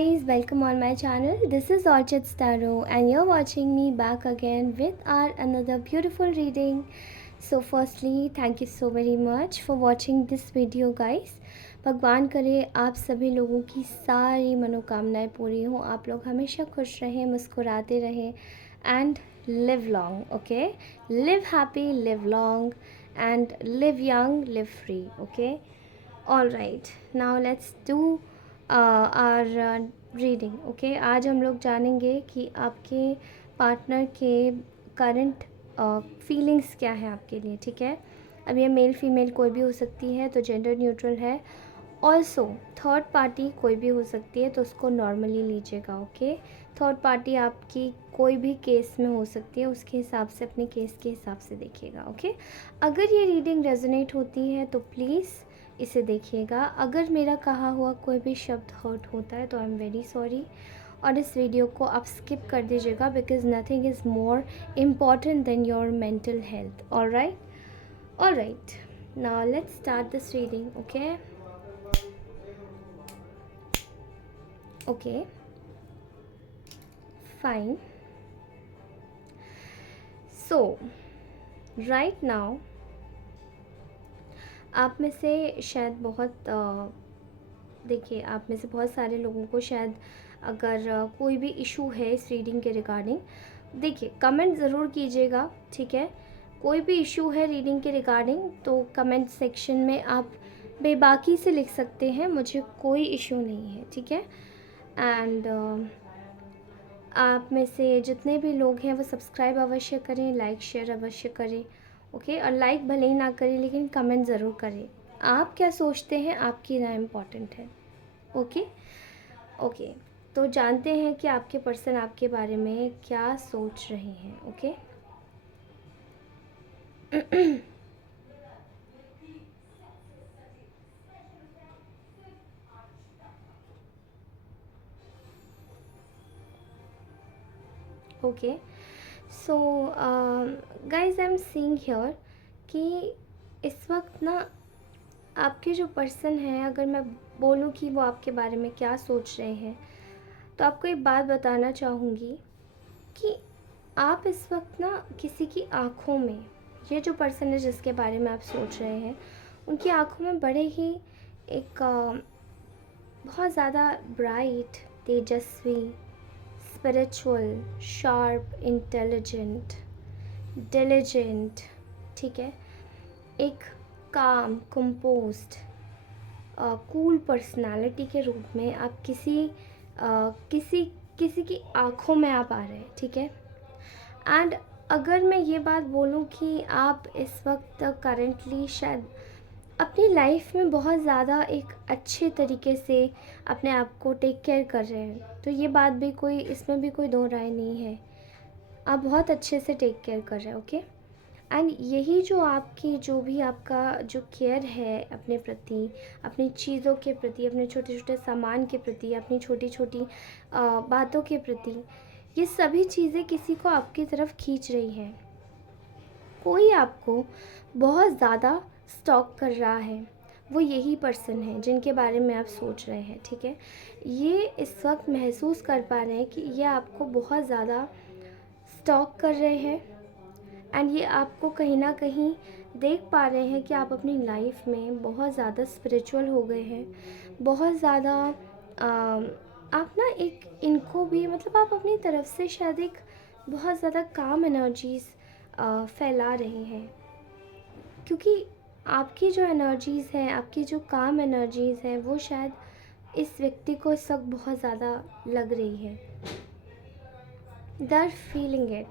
guys, welcome on my channel. This is Orchid Starro and you're watching me back again with our another beautiful reading. So firstly, thank you so very much for watching this video guys. भगवान करे आप सभी लोगों की सारी मनोकामनाएं पूरी हों, आप लोग हमेशा खुश रहें, मुस्कुराते रहें and live long, okay? Live happy, live long and live young, live free, okay? Alright, now let's do our reading okay. आज हम लोग जानेंगे कि आपके पार्टनर के करंट फीलिंग्स क्या है आपके लिए, ठीक है। अब ये मेल फीमेल कोई भी हो सकती है तो जेंडर न्यूट्रल है। ऑल्सो थर्ड पार्टी कोई भी हो सकती है तो उसको नॉर्मली लीजिएगा, ओके। थर्ड पार्टी आपकी कोई भी केस में हो सकती है, उसके हिसाब से अपने केस के हिसाब से देखिएगा, ओके। अगर ये रीडिंग रेजोनेट होती है तो प्लीज़ इसे देखिएगा। अगर मेरा कहा हुआ कोई भी शब्द हर्ट होता है तो आई एम वेरी सॉरी, और इस वीडियो को आप स्किप कर दीजिएगा because nothing is more important than your mental health. Alright, now let's start this reading, okay fine. So right now आप में से शायद देखिए, आप में से बहुत सारे लोगों को शायद अगर कोई भी इशू है इस रीडिंग के रिगार्डिंग, देखिए कमेंट ज़रूर कीजिएगा, ठीक है। कोई भी इशू है रीडिंग के रिगार्डिंग तो कमेंट सेक्शन में आप बेबाकी से लिख सकते हैं, मुझे कोई इशू नहीं है, ठीक है। एंड आप में से जितने भी लोग हैं वो सब्सक्राइब अवश्य करें, लाइक शेयर अवश्य करें, ओके। और लाइक भले ही ना करें लेकिन कमेंट ज़रूर करें। आप क्या सोचते हैं, आपकी राय इम्पॉर्टेंट है, ओके। तो जानते हैं कि आपके पर्सन आपके बारे में क्या सोच रहे हैं, okay. Okay, so guys I am seeing here कि इस वक्त ना आपके जो पर्सन हैं, अगर मैं बोलूँ कि वो आपके बारे में क्या सोच रहे हैं तो आपको एक बात बताना चाहूँगी कि आप इस वक्त ना किसी की आँखों में, ये जो पर्सन है जिसके बारे में आप सोच रहे हैं, उनकी आँखों में बड़े ही एक बहुत ज़्यादा ब्राइट, तेजस्वी, स्पिरिचुअल, शार्प, इंटेलिजेंट, डिलिजेंट, ठीक है, एक काम, कंपोज्ड, कूल पर्सनालिटी के रूप में आप किसी किसी की आँखों में आप आ रहे हैं, ठीक है। एंड अगर मैं ये बात बोलूँ कि आप इस वक्त करेंटली शायद अपनी लाइफ में बहुत ज़्यादा एक अच्छे तरीके से अपने आप को टेक केयर कर रहे हैं, तो ये बात भी कोई, इसमें भी कोई दो राय नहीं है, आप बहुत अच्छे से टेक केयर कर रहे हैं, ओके। एंड यही जो आपकी, जो भी आपका जो केयर है अपने प्रति, अपनी चीज़ों के प्रति, अपने छोटे छोटे सामान के प्रति, अपनी छोटी छोटी बातों के प्रति, ये सभी चीज़ें किसी को आपकी तरफ खींच रही हैं। कोई आपको बहुत ज़्यादा स्टॉक कर रहा है, वो यही पर्सन है जिनके बारे में आप सोच रहे हैं, ठीक है। ये इस वक्त महसूस कर पा रहे हैं कि ये आपको बहुत ज़्यादा स्टॉक कर रहे हैं एंड ये आपको कहीं ना कहीं देख पा रहे हैं कि आप अपनी लाइफ में बहुत ज़्यादा स्पिरिचुअल हो गए हैं, बहुत ज़्यादा आप ना एक इनको भी, मतलब आप अपनी तरफ से शायद एक बहुत ज़्यादा काम एनर्जीज़ फैला रहे हैं, क्योंकि आपकी जो एनर्जीज़ हैं, आपकी जो काम एनर्जीज़ हैं, वो शायद इस व्यक्ति को इस वक्त बहुत ज़्यादा लग रही है। They are feeling it.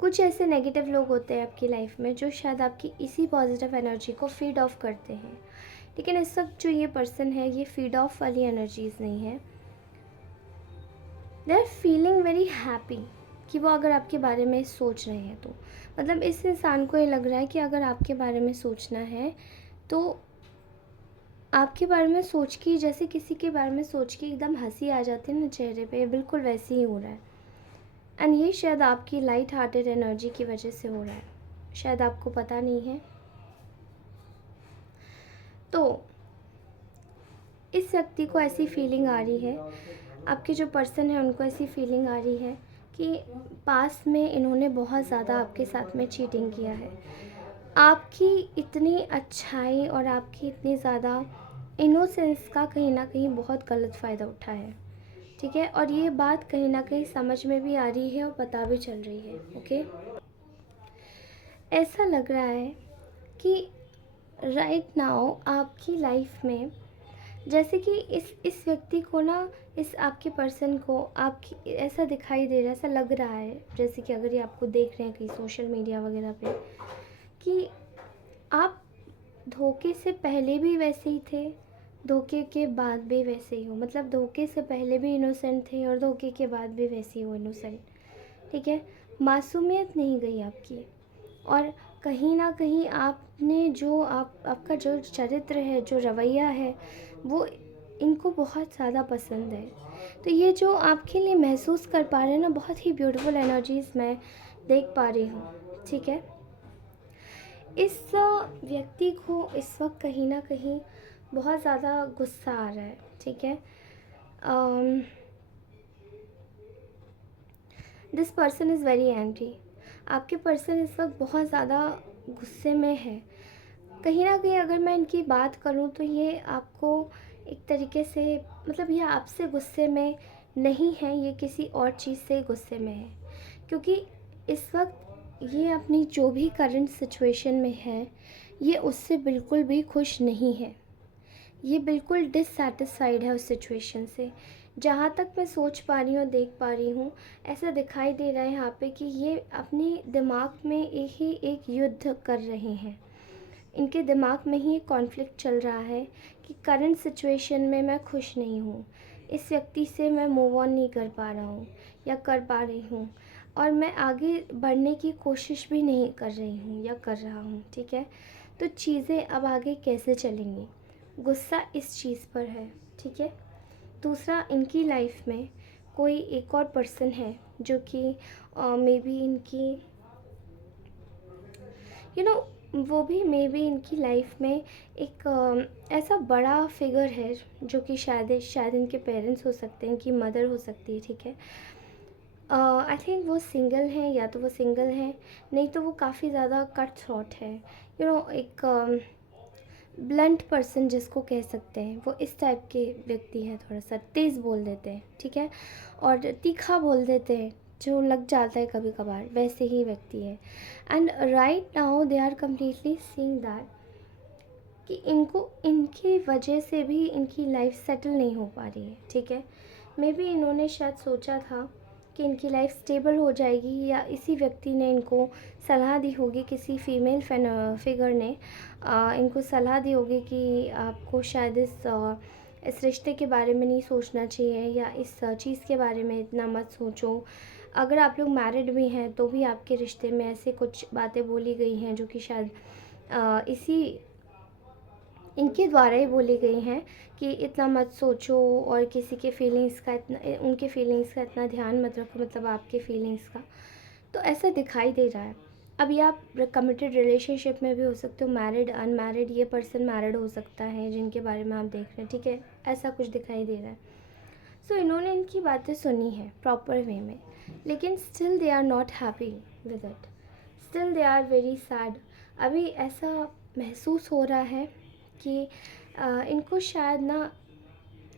कुछ ऐसे नेगेटिव लोग होते हैं आपकी लाइफ में जो शायद आपकी इसी पॉजिटिव एनर्जी को फीड ऑफ करते हैं, लेकिन इस वक्त जो ये पर्सन है ये फीड ऑफ वाली एनर्जीज़ नहीं है। They are feeling very happy कि वो अगर आपके बारे में सोच रहे हैं तो, मतलब इस इंसान को ये लग रहा है कि अगर आपके बारे में सोचना है तो आपके बारे में सोच के, जैसे किसी के बारे में सोच के एकदम हंसी आ जाती है ना चेहरे पे, बिल्कुल वैसे ही हो रहा है। एंड ये शायद आपकी लाइट हार्टेड एनर्जी की वजह से हो रहा है, शायद आपको पता नहीं है। तो इस व्यक्ति को ऐसी फीलिंग आ रही है, आपके जो पर्सन है उनको ऐसी फीलिंग आ रही है कि पास्ट में इन्होंने बहुत ज़्यादा आपके साथ में चीटिंग किया है। आपकी इतनी अच्छाई और आपकी इतनी ज़्यादा इनोसेंस का कहीं न कहीं बहुत गलत फ़ायदा उठा है, ठीक है? और ये बात कहीं न कहीं समझ में भी आ रही है और पता भी चल रही है, ओके? ऐसा लग रहा है कि राइट नाउ आपकी लाइफ में जैसे कि इस व्यक्ति को ना, इस आपके पर्सन को आपकी ऐसा दिखाई दे रहा है, ऐसा लग रहा है जैसे कि अगर ये आपको देख रहे हैं कहीं सोशल मीडिया वगैरह पे, कि आप धोखे से पहले भी वैसे ही थे, धोखे के बाद भी वैसे ही हो। मतलब धोखे से पहले भी इनोसेंट थे और धोखे के बाद भी वैसे ही हो इनोसेंट, ठीक है? मासूमियत नहीं गई आपकी। और कहीं न कहीं आपने जो आपका जो चरित्र है, जो रवैया है, वो इनको बहुत ज़्यादा पसंद है। तो ये जो आपके लिए महसूस कर पा रहे हैं ना, बहुत ही ब्यूटीफुल एनर्जीज़ मैं देख पा रही हूँ, ठीक है? इस व्यक्ति को इस वक्त कहीं न कहीं बहुत ज़्यादा गुस्सा आ रहा है, ठीक है? This person is very angry. आपके पर्सन इस वक्त बहुत ज़्यादा गुस्से में है। कहीं न कहीं अगर मैं इनकी बात करूँ तो ये आपको एक तरीके से, मतलब ये आपसे गुस्से में नहीं है, ये किसी और चीज़ से गुस्से में है। क्योंकि इस वक्त ये अपनी जो भी करंट सिचुएशन में है, ये उससे बिल्कुल भी खुश नहीं है। ये बिल्कुल डिससैटिस्फाइड है उस सिचुएशन से। जहाँ तक मैं सोच पा रही हूँ, देख पा रही हूँ, ऐसा दिखाई दे रहा है यहाँ पे कि ये अपने दिमाग में एक युद्ध कर रहे हैं। इनके दिमाग में ही एक कॉन्फ्लिक्ट चल रहा है कि करंट सिचुएशन में मैं खुश नहीं हूँ, इस व्यक्ति से मैं मूव ऑन नहीं कर पा रहा हूँ या कर पा रही हूँ, और मैं आगे बढ़ने की कोशिश भी नहीं कर रही हूँ या कर रहा हूँ, ठीक है? तो चीज़ें अब आगे कैसे चलेंगी, गुस्सा इस चीज़ पर है, ठीक है? दूसरा, इनकी लाइफ में कोई एक और पर्सन है जो कि मे बी इनकी यू नो वो भी मे बी इनकी लाइफ में एक ऐसा बड़ा फिगर है जो कि शायद इनके पेरेंट्स हो सकते हैं, इनकी मदर हो सकती है, ठीक है? आई थिंक वो सिंगल हैं, या तो वो सिंगल हैं, नहीं तो वो काफ़ी ज़्यादा कट थ्रॉट है, एक ब्लंट पर्सन जिसको कह सकते हैं, वो इस टाइप के व्यक्ति हैं। थोड़ा सा तेज़ बोल देते हैं, ठीक है? और तीखा बोल देते हैं, जो लग जाता है कभी कभार, वैसे ही व्यक्ति है। And right now they are completely seeing that कि इनको इनकी वजह से भी इनकी लाइफ सेटल नहीं हो पा रही है, ठीक है? मे बी इन्होंने शायद सोचा था कि इनकी लाइफ स्टेबल हो जाएगी, या इसी व्यक्ति ने इनको सलाह दी होगी, किसी फीमेल फिगर ने इनको सलाह दी होगी कि आपको शायद इस रिश्ते के बारे में नहीं सोचना चाहिए, या इस चीज़ के बारे में इतना मत सोचो। अगर आप लोग मैरिड भी हैं तो भी आपके रिश्ते में ऐसे कुछ बातें बोली गई हैं जो कि शायद इसी इनके द्वारा ही बोली गई हैं कि इतना मत सोचो, और किसी के फीलिंग्स का इतना, उनके फीलिंग्स का इतना ध्यान मत रखो, मतलब आपके फीलिंग्स का। तो ऐसा दिखाई दे रहा है। अभी आप कमिटेड रिलेशनशिप में भी हो सकते हो, मैरिड अनमैरिड, ये पर्सन मैरिड हो सकता है जिनके बारे में आप देख रहे हैं, ठीक है? ऐसा कुछ दिखाई दे रहा है। सो इन्होंने इनकी बातें सुनी है प्रॉपर वे में, लेकिन still they are not happy with it, still they are very sad. अभी ऐसा महसूस हो रहा है कि इनको शायद ना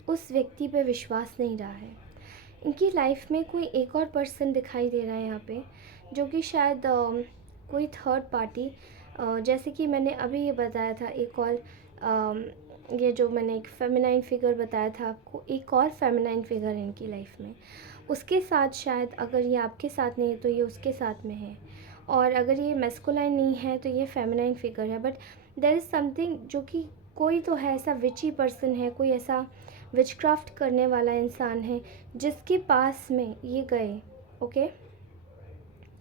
उस व्यक्ति पे विश्वास नहीं रहा है। इनकी लाइफ में कोई एक और पर्सन दिखाई दे रहा है यहाँ पे, जो कि शायद कोई थर्ड पार्टी, जैसे कि मैंने अभी ये बताया था, एक और ये जो मैंने एक फेमिनाइन फिगर बताया था आपको, एक और फेमिनाइन फिगर है इनकी लाइफ में, उसके साथ शायद, अगर ये आपके साथ नहीं है तो ये उसके साथ में है, और अगर ये मैस्कुलाइन नहीं है तो ये फेमिनाइन फिगर है। बट देयर इज़ समथिंग, जो कि कोई तो है ऐसा विची पर्सन है, कोई ऐसा विचक्राफ्ट करने वाला इंसान है जिसके पास में ये गए, ओके?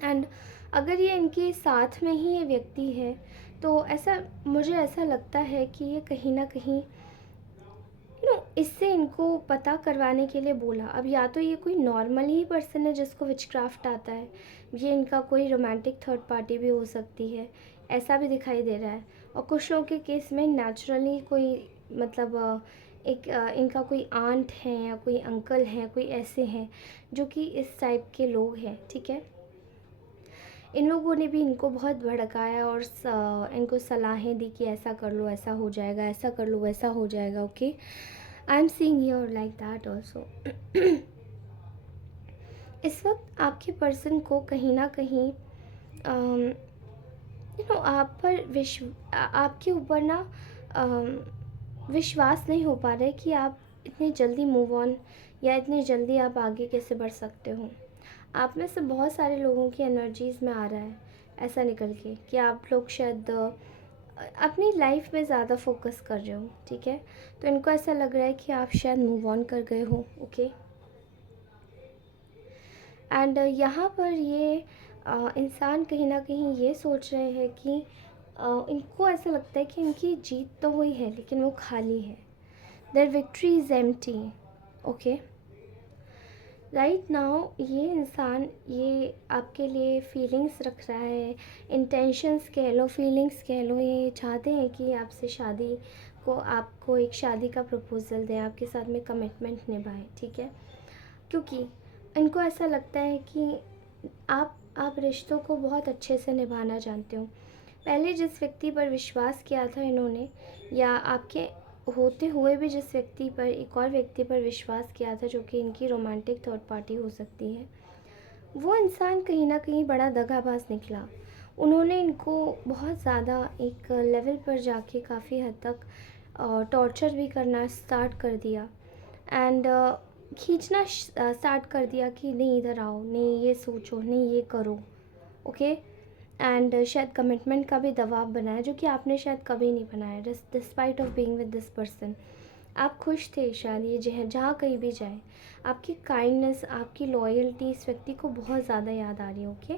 एंड अगर ये इनके साथ में ही ये व्यक्ति है, तो ऐसा मुझे ऐसा लगता है कि ये कहीं ना कहीं इससे इनको पता करवाने के लिए बोला। अब या तो ये कोई नॉर्मल ही पर्सन है जिसको विचक्राफ्ट आता है, ये इनका कोई रोमांटिक थर्ड पार्टी भी हो सकती है, ऐसा भी दिखाई दे रहा है। और कुछ लोगों के केस में नेचुरली कोई, मतलब इनका कोई आंट है या कोई अंकल हैं, कोई ऐसे हैं जो कि इस टाइप के लोग हैं, ठीक है। इन लोगों ने भी इनको बहुत भड़काया और इनको सलाहें दी कि ऐसा कर लो ऐसा हो जाएगा, ऐसा कर लो वैसा हो जाएगा। Okay, I am seeing here like that also. इस वक्त आपके पर्सन को कहीं ना कहीं आप पर आपके ऊपर ना विश्वास नहीं हो पा रहा है कि आप इतनी जल्दी मूव ऑन या इतनी जल्दी आप आगे कैसे बढ़ सकते हो। आप में से बहुत सारे लोगों की एनर्जीज़ में आ रहा है ऐसा निकल के कि आप लोग शायद अपनी लाइफ में ज़्यादा फोकस कर रहे हो, ठीक है। तो इनको ऐसा लग रहा है कि आप शायद मूव ऑन कर गए हो। ओके, एंड यहाँ पर ये इंसान कहीं ना कहीं ये सोच रहे हैं कि इनको ऐसा लगता है कि इनकी जीत तो हुई है लेकिन वो खाली है। There victory is empty. Okay, right now ये इंसान ये आपके लिए फीलिंग्स रख रहा है, इंटेंशंस कह लो, फीलिंग्स कह लो। ये चाहते हैं कि आपसे शादी को, आपको एक शादी का प्रपोज़ल दें, आपके साथ में कमिटमेंट निभाएं, ठीक है। क्योंकि इनको ऐसा लगता है कि आप रिश्तों को बहुत अच्छे से निभाना जानते हो। पहले जिस व्यक्ति पर विश्वास किया था इन्होंने, या आपके होते हुए भी जिस व्यक्ति पर, एक और व्यक्ति पर विश्वास किया था जो कि इनकी रोमांटिक थर्ड पार्टी हो सकती है, वो इंसान कहीं ना कहीं बड़ा दगाबाज निकला। उन्होंने इनको बहुत ज़्यादा एक लेवल पर जाके काफ़ी हद तक टॉर्चर भी करना स्टार्ट कर दिया, एंड खींचना स्टार्ट कर दिया कि नहीं इधर आओ, नहीं ये सोचो, नहीं ये करो। ओके, एंड शायद कमिटमेंट का भी दबाव बनाया जो कि आपने शायद कभी नहीं बनाया। Despite of being with this person आप खुश थे शायद, ये जहाँ कहीं भी जाए आपकी काइंडनेस, आपकी लॉयल्टी इस व्यक्ति को बहुत ज़्यादा याद आ रही है। ओके,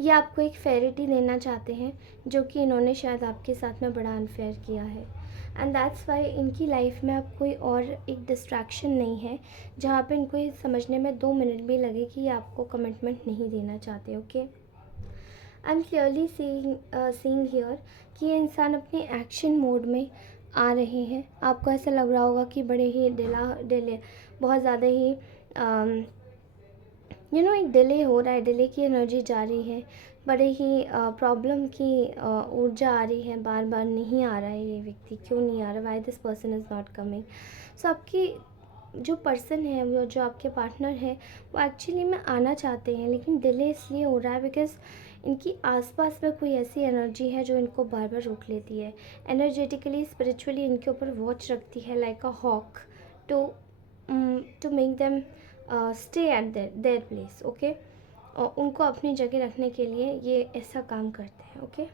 ये आपको एक फेरिटी देना चाहते हैं जो कि इन्होंने शायद आपके साथ में बड़ा अनफेयर किया है, एंड दैट्स वाई इनकी लाइफ में अब कोई और एक डिस्ट्रैक्शन नहीं है जहाँ पे इनको ये समझने में 2 मिनट भी लगे कि ये आपको कमिटमेंट नहीं देना चाहते। Okay, I am clearly seeing here कि ये इंसान अपने एक्शन मोड में आ रहे हैं। आपको ऐसा लग रहा होगा कि बड़े ही डिले बहुत ज़्यादा ही एक डिले हो रहा है, डिले की एनर्जी जा रही है, बड़े ही प्रॉब्लम की ऊर्जा आ रही है, बार बार नहीं आ रहा है ये व्यक्ति, क्यों नहीं आ रहा, why this person is not coming. So आपकी जो पर्सन है, वो जो आपके पार्टनर है, वो एक्चुअली में आना चाहते हैं लेकिन डिले इसलिए हो रहा है बिकॉज इनकी आसपास में कोई ऐसी एनर्जी है जो इनको बार बार रोक लेती है, एनर्जेटिकली स्पिरिचुअली इनके ऊपर वॉच रखती है like a hawk to make them stay at their place. Okay, और उनको अपनी जगह रखने के लिए ये ऐसा काम करते हैं। ओके,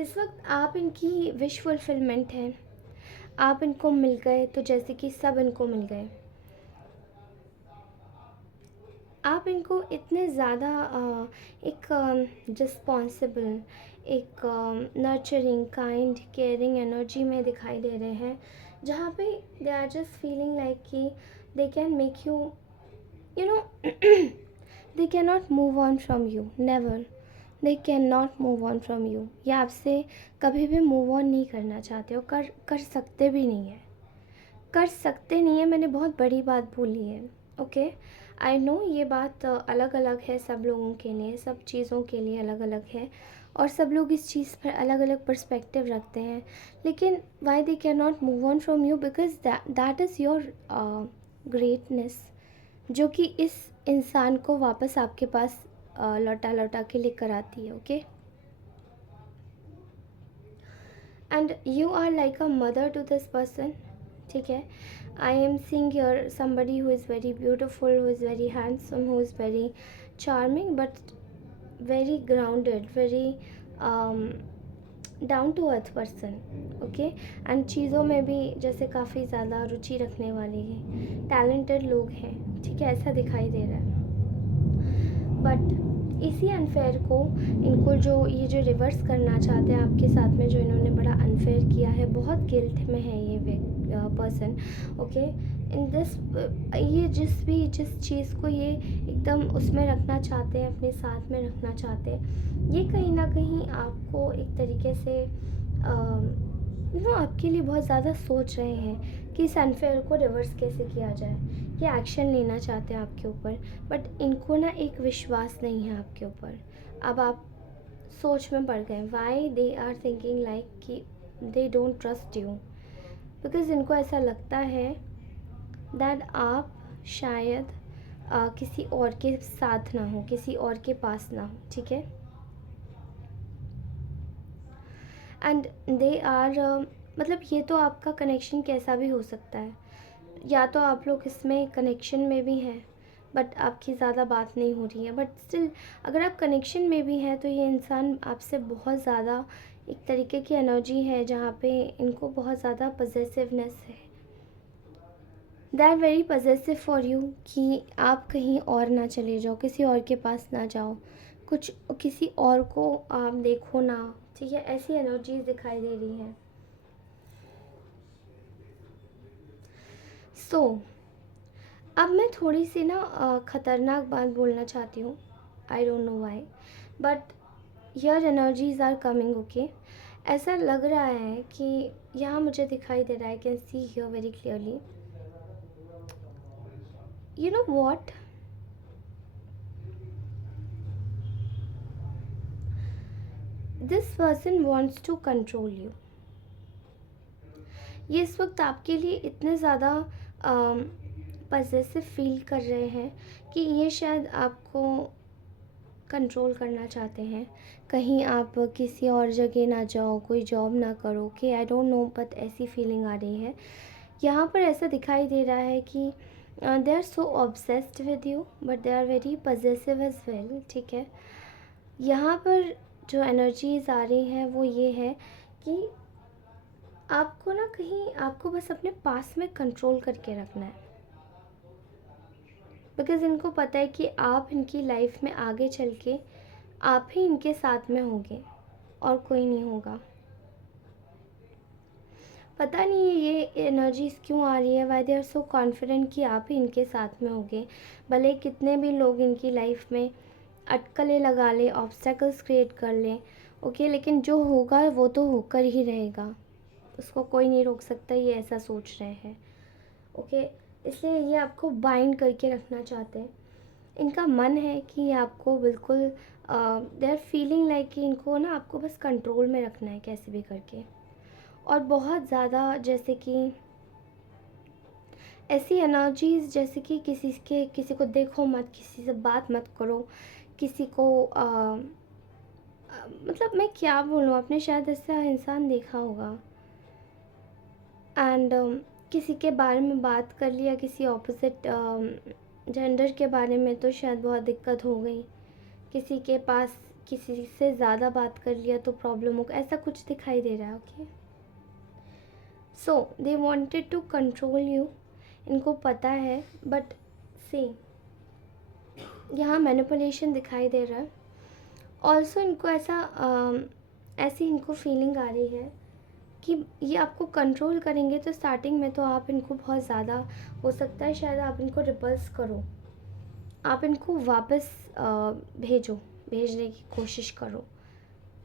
इस वक्त आप इनकी विश फुलफिलमेंट है, आप इनको मिल गए तो जैसे कि सब इनको मिल गए। आप इनको इतने ज़्यादा एक रिस्पॉन्सिबल, एक नर्चरिंग, काइंड, केयरिंग एनर्जी में दिखाई दे रहे हैं जहाँ पे they are just feeling like कि they can make you they cannot move on from you, never, they cannot move on from you। ये आपसे कभी भी मूव ऑन नहीं करना चाहते हो, कर सकते भी नहीं है, कर सकते नहीं है। मैंने बहुत बड़ी बात बोली है। ओके, आई नो ये बात अलग अलग है सब लोगों के लिए, सब चीज़ों के लिए अलग अलग है और सब लोग इस चीज़ पर अलग अलग पर्सपेक्टिव रखते हैं, लेकिन why they can not move on from you because that is your greatness जो कि इस इंसान को वापस आपके पास लौटा लौटा के लेकर आती है। Okay, and you are like a mother to this person, ठीक है। I am seeing your somebody who is very beautiful, who is very handsome, who is very charming but very grounded, very down to earth person. Okay, and चीज़ों में भी जैसे काफ़ी ज़्यादा रुचि रखने वाले हैं, टैलेंटेड लोग हैं, ठीक है, ऐसा दिखाई दे रहा है। बट इसी अनफेयर को इनको ये जो रिवर्स करना चाहते हैं आपके साथ में, जो इन्होंने बड़ा अनफेयर किया है, बहुत गिल्ट में है ये पर्सन। ओके, इन दिस ये जिस चीज़ को ये एकदम उसमें रखना चाहते हैं, अपने साथ में रखना चाहते हैं, ये कहीं ना कहीं आपको एक तरीके से आपके लिए बहुत ज़्यादा सोच रहे हैं कि इस अनफेयर को रिवर्स कैसे किया जाए, ये एक्शन लेना चाहते हैं आपके ऊपर, बट इनको ना एक विश्वास नहीं है आपके ऊपर। अब आप सोच में पड़ गए, why they are thinking like कि they don't trust you, because इनको ऐसा लगता है दैट आप शायद किसी और के साथ ना हो, किसी और के पास ना हो, ठीक है। एंड दे आर मतलब ये तो आपका कनेक्शन कैसा भी हो सकता है, या तो आप लोग इसमें कनेक्शन में भी हैं बट आपकी ज़्यादा बात नहीं हो रही है, बट स्टिल अगर आप कनेक्शन में भी हैं तो ये इंसान आपसे बहुत ज़्यादा एक तरीके की एनर्जी है जहाँ पे इनको बहुत ज़्यादा पजेसिवनेस है। They are very possessive for you कि आप कहीं और ना चले जाओ, किसी और के पास ना जाओ, कुछ किसी और को आप देखो ना, ठीक है, ऐसी एनर्जीज दिखाई दे रही हैं। सो अब मैं थोड़ी सी ना ख़तरनाक बात बोलना चाहती हूँ, I don't know why, but your energies are coming, okay. ऐसा लग रहा है कि यहाँ मुझे दिखाई दे रहा है, can see here very clearly, you know what, this person wants to control you. ये इस वक्त आपके लिए इतने ज़्यादा पजेसिव फील कर रहे हैं कि ये शायद आपको कंट्रोल करना चाहते हैं, कहीं आप किसी और जगह ना जाओ, कोई जॉब ना करो, कि आई डोंट नो, बट ऐसी फीलिंग आ रही है यहाँ पर। ऐसा दिखाई दे रहा है कि they are so obsessed with you but they are very possessive as well, ठीक है। यहाँ पर जो एनर्जीज आ रही हैं वो ये है कि आपको ना कहीं आपको बस अपने पास में कंट्रोल करके रखना है, बिकॉज़ इनको पता है कि आप इनकी लाइफ में आगे चल के आप ही इनके साथ में होंगे और कोई नहीं होगा। पता नहीं ये एनर्जीज क्यों आ रही है, why they are so confident कि आप ही इनके साथ में होंगे, भले कितने भी लोग इनकी लाइफ में अटकलें लगा लें, ऑब्स्टेकल्स क्रिएट कर लें, ओके, लेकिन जो होगा वो तो होकर ही रहेगा, उसको कोई नहीं रोक सकता, ये ऐसा सोच रहे हैं, ओके। इसलिए ये आपको बाइंड करके रखना चाहते हैं। इनका मन है कि आपको बिल्कुल दे आर फीलिंग लाइक कि इनको ना आपको बस कंट्रोल में रखना है कैसे भी करके, और बहुत ज़्यादा जैसे कि ऐसी एनर्जीज जैसे कि किसी को देखो मत, किसी से बात मत करो, किसी को मतलब मैं क्या बोलूँ, आपने शायद ऐसा इंसान देखा होगा, एंड किसी के बारे में बात कर लिया, किसी ऑपोजिट जेंडर के बारे में, तो शायद बहुत दिक्कत हो गई, किसी के पास किसी से ज़्यादा बात कर लिया तो प्रॉब्लम हो, ऐसा कुछ दिखाई दे रहा है, okay. So they wanted to control you, इनको पता है, बट सी यहाँ मैनिपुलेशन दिखाई दे रहा है। ऑल्सो इनको ऐसी इनको फीलिंग आ रही है कि ये आपको कंट्रोल करेंगे तो स्टार्टिंग में तो आप इनको बहुत ज़्यादा, हो सकता है शायद आप इनको रिपल्स करो, आप इनको वापस भेजने की कोशिश करो,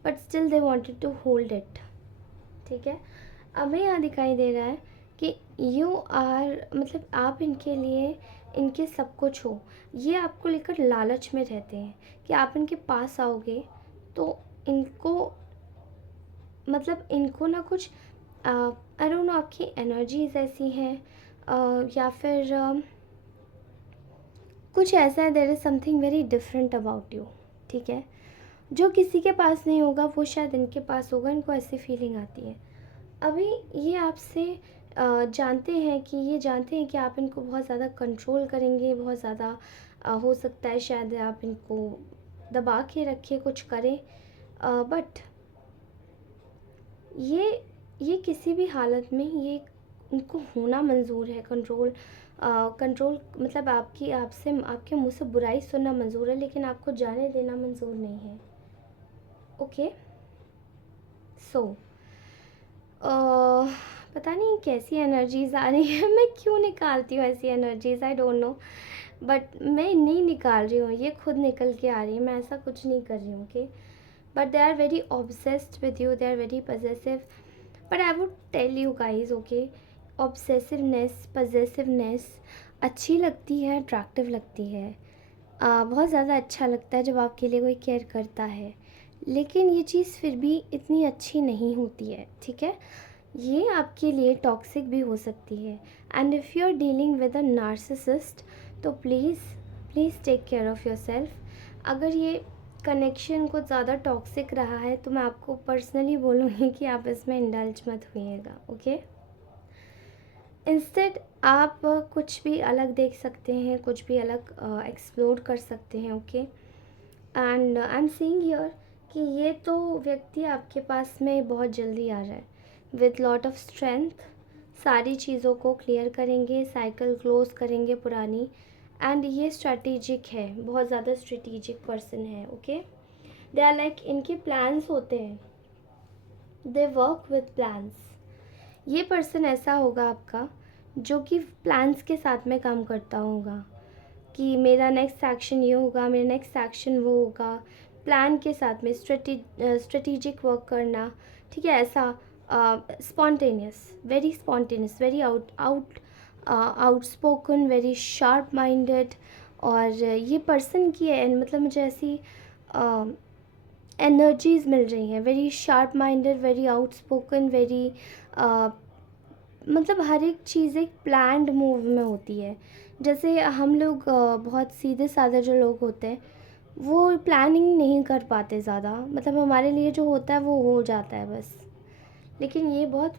but still they wanted to hold it, ठीक है। हमें यहाँ दिखाई दे रहा है कि यू आर मतलब आप इनके लिए इनके सब कुछ हो, ये आपको लेकर लालच में रहते हैं कि आप इनके पास आओगे तो इनको मतलब इनको ना कुछ आई डोंट नो, आपकी एनर्जीज ऐसी हैं या फिर कुछ ऐसा है, there is something very different about you, ठीक है। जो किसी के पास नहीं होगा वो शायद इनके पास होगा, इनको ऐसी फीलिंग आती है। अभी ये आपसे जानते हैं कि आप इनको बहुत ज़्यादा कंट्रोल करेंगे, बहुत ज़्यादा हो सकता है शायद आप इनको दबा के रखें, कुछ करें, बट ये किसी भी हालत में ये उनको होना मंजूर है, कंट्रोल मतलब आपके मुंह से बुराई सुनना मंजूर है, लेकिन आपको जाने देना मंजूर नहीं है, ओके। सो पता नहीं कैसी एनर्जीज आ रही है, मैं क्यों निकालती हूँ ऐसी energies, I don't no, but मैं नहीं निकाल रही हूँ, ये खुद निकल के आ रही है, मैं ऐसा कुछ नहीं कर रही हूँ, okay. But they are very obsessed with you, they are very possessive, but I would tell you guys, okay, obsessiveness, possessiveness अच्छी लगती है, अट्रैक्टिव लगती है। बहुत ज़्यादा अच्छा लगता है जब आपके लिए कोई केयर करता है, लेकिन ये चीज़ फिर भी इतनी अच्छी नहीं होती है, ठीक है। ये आपके लिए टॉक्सिक भी हो सकती है। And if you are dealing with a narcissist, तो please please take care of your self. अगर ये कनेक्शन कुछ ज़्यादा टॉक्सिक रहा है तो मैं आपको पर्सनली बोलूँगी कि आप इसमें इंडल्ज मत होइएगा, ओके। इंस्टेड आप कुछ भी अलग देख सकते हैं, कुछ भी अलग एक्सप्लोर कर सकते हैं, okay. And I am seeing here कि ये तो व्यक्ति आपके पास में बहुत जल्दी आ रहा है विथ लॉट ऑफ स्ट्रेंथ, सारी चीज़ों को क्लियर करेंगे, साइकिल क्लोज करेंगे पुरानी। एंड ये स्ट्रैटेजिक है, बहुत ज़्यादा स्ट्रेटेजिक पर्सन है, ओके। दे आर लाइक, इनके प्लान्स होते हैं, दे वर्क विथ प्लान्स। ये पर्सन ऐसा होगा आपका जो कि प्लान्स के साथ में काम करता होगा कि मेरा नेक्स्ट एक्शन ये होगा, मेरा नेक्स्ट एक्शन वो होगा, प्लान के साथ में स्ट्रेटेजिक वर्क करना, ठीक है। ऐसा spontaneous, very outspoken, very sharp minded. और ये पर्सन की मतलब मुझे ऐसी एनर्जीज मिल रही हैं, very sharp minded, very outspoken, very मतलब हर एक चीज़ एक प्लान्ड मूव में होती है। जैसे हम लोग बहुत सीधे साधे जो लोग होते हैं वो प्लानिंग नहीं कर पाते ज़्यादा, मतलब हमारे लिए जो होता है वो हो जाता है बस। लेकिन ये बहुत,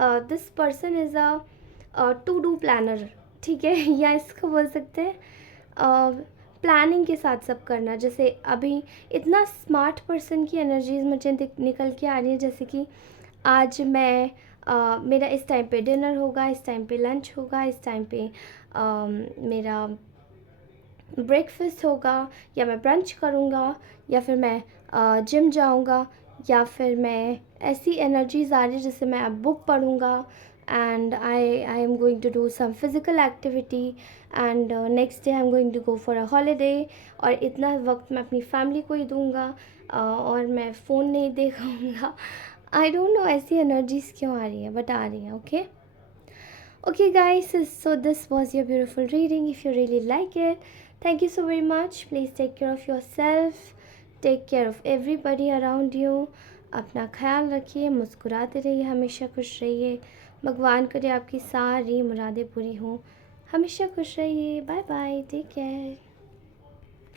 this person is a to do planner, ठीक है। या इसको बोल सकते हैं प्लानिंग के साथ सब करना। जैसे अभी इतना स्मार्ट पर्सन की एनर्जीज मुझे निकल के आ रही है, जैसे कि आज मैं मेरा इस टाइम पे डिनर होगा, इस टाइम पे लंच होगा, इस टाइम पे मेरा ब्रेकफास्ट होगा, या मैं ब्रंच करूँगा, या फिर मैं जिम जाऊँगा, या फिर मैं ऐसी एनर्जीज आ रही है जैसे मैं अब बुक पढ़ूँगा, and I am going to do some physical activity, and next day I am going to go for a holiday. और इतना वक्त मैं अपनी फैमिली को ही दूँगा, और मैं फ़ोन नहीं देखूँगा। आई डोंट नो ऐसी एनर्जीज क्यों आ रही है, बट आ रही हैं, okay. Okay guys, so this was your beautiful reading. If you really like it, thank you so very much. Please take care of yourself, take care of everybody around you. अपना ख्याल रखिए, मुस्कुराते रहिए, हमेशा खुश रहिए। भगवान करे आपकी सारी मुरादें पूरी हों। हमेशा खुश रहिए। Bye bye, take care.